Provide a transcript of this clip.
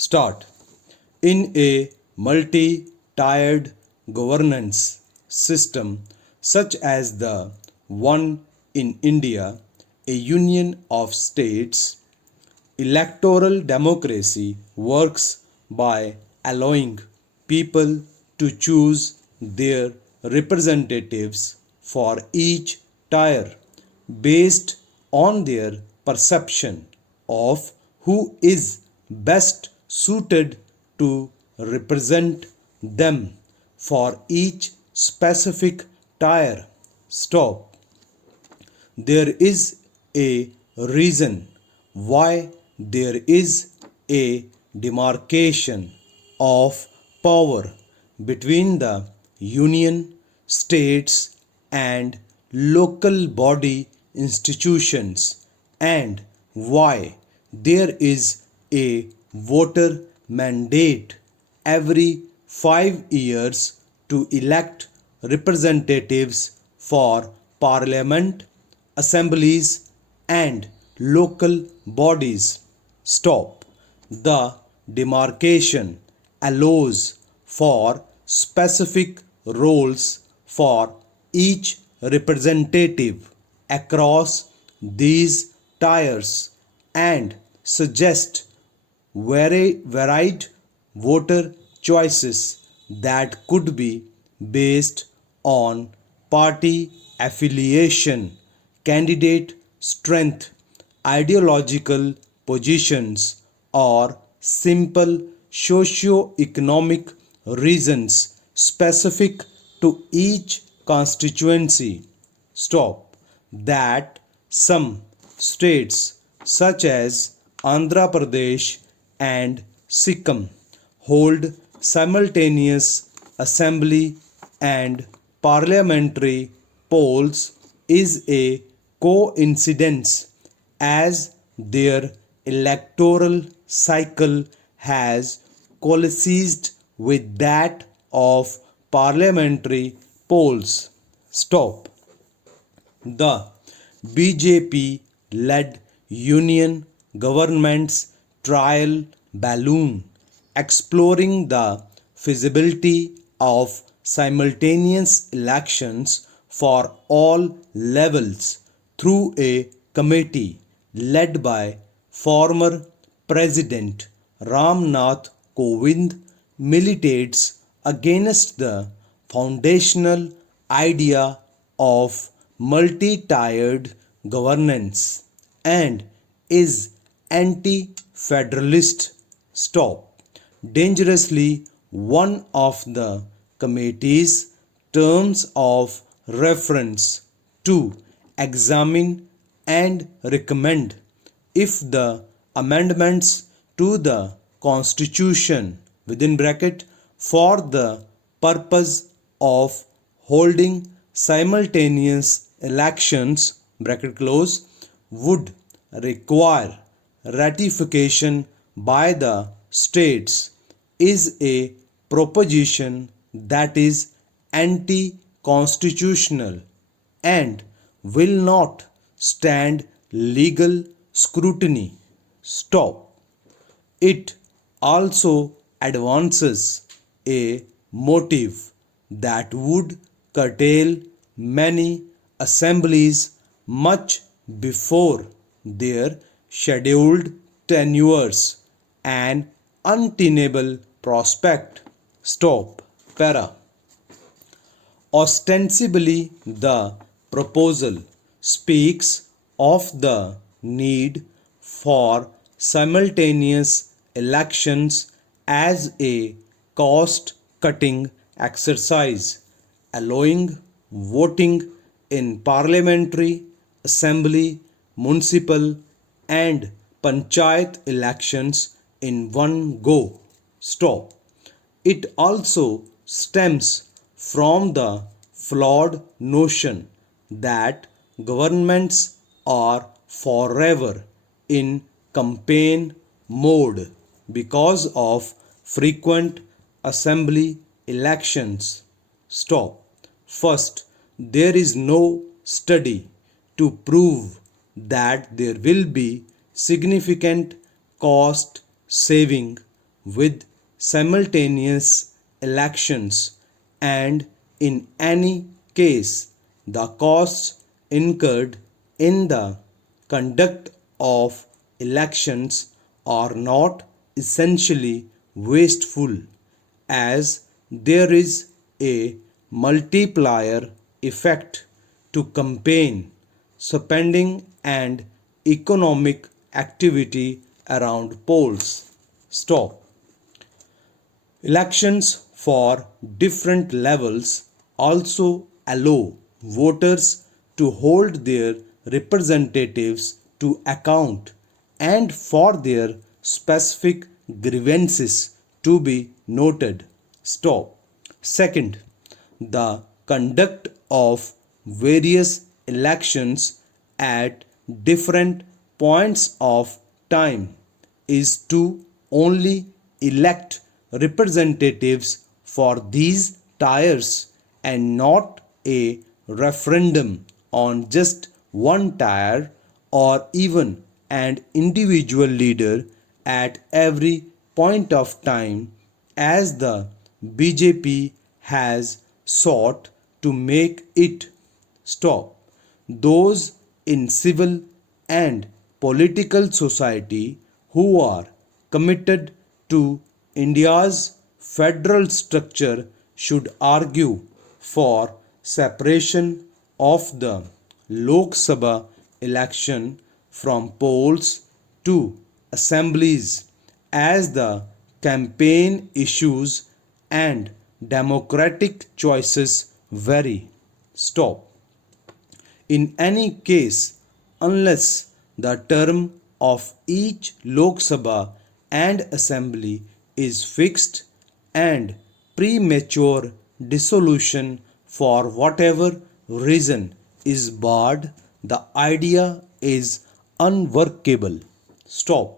Start. In a multi-tiered governance system such as the one in India, a union of states, electoral democracy works by allowing people to choose their representatives for each tier based on their perception of who is best suited to represent them for each specific tier. Stop. There is a reason why there is a demarcation of power between the union, states, and local body institutions, and why there is a voter mandate every 5 years to elect representatives for parliament, assemblies, and local bodies. Stop. The demarcation allows for specific roles for each representative across these tiers and suggests varied voter choices that could be based on party affiliation, candidate strength, ideological positions, or simple socio-economic reasons specific to each constituency. Stop. That some states such as Andhra Pradesh and Sikkim hold simultaneous assembly and parliamentary polls is a coincidence as their electoral cycle has coincided with that of parliamentary polls. Stop. The BJP led union government's trial balloon exploring the feasibility of simultaneous elections for all levels through a committee led by former President Ram Nath Kovind militates against the foundational idea of multi-tiered governance and is anti-federalist. Stop. Dangerously, one of the committee's terms of reference to examine and recommend if the amendments to the constitution within bracket for the purpose of holding simultaneous elections bracket close would require ratification by the states is a proposition that is anti-constitutional and will not stand legal scrutiny. Stop. It also advances a motive that would curtail many assemblies much before their scheduled tenures, an untenable prospect. Stop. Para. Ostensibly, the proposal speaks of the need for simultaneous elections as a cost-cutting exercise, allowing voting in parliamentary, assembly, municipal, and panchayat elections in one go. Stop. It also stems from the flawed notion that governments are forever in campaign mode because of frequent assembly elections. Stop. First, there is no study to prove that there will be significant cost saving with simultaneous elections, and in any case the costs incurred in the conduct of elections are not essentially wasteful, as there is a multiplier effect to campaign spending and economic activity around polls. Stop. Elections for different levels also allow voters to hold their representatives to account and for their specific grievances to be noted. Stop. Second, the conduct of various elections at different points of time is to only elect representatives for these tiers and not a referendum on just one tier or even an individual leader at every point of time, as the BJP has sought to make it. Stop. Those in civil and political society who are committed to India's federal structure should argue for separation of the Lok Sabha election from polls to assemblies, as the campaign issues and democratic choices vary. Stop. In any case, unless the term of each Lok Sabha and Assembly is fixed and premature dissolution for whatever reason is barred, the idea is unworkable. Stop.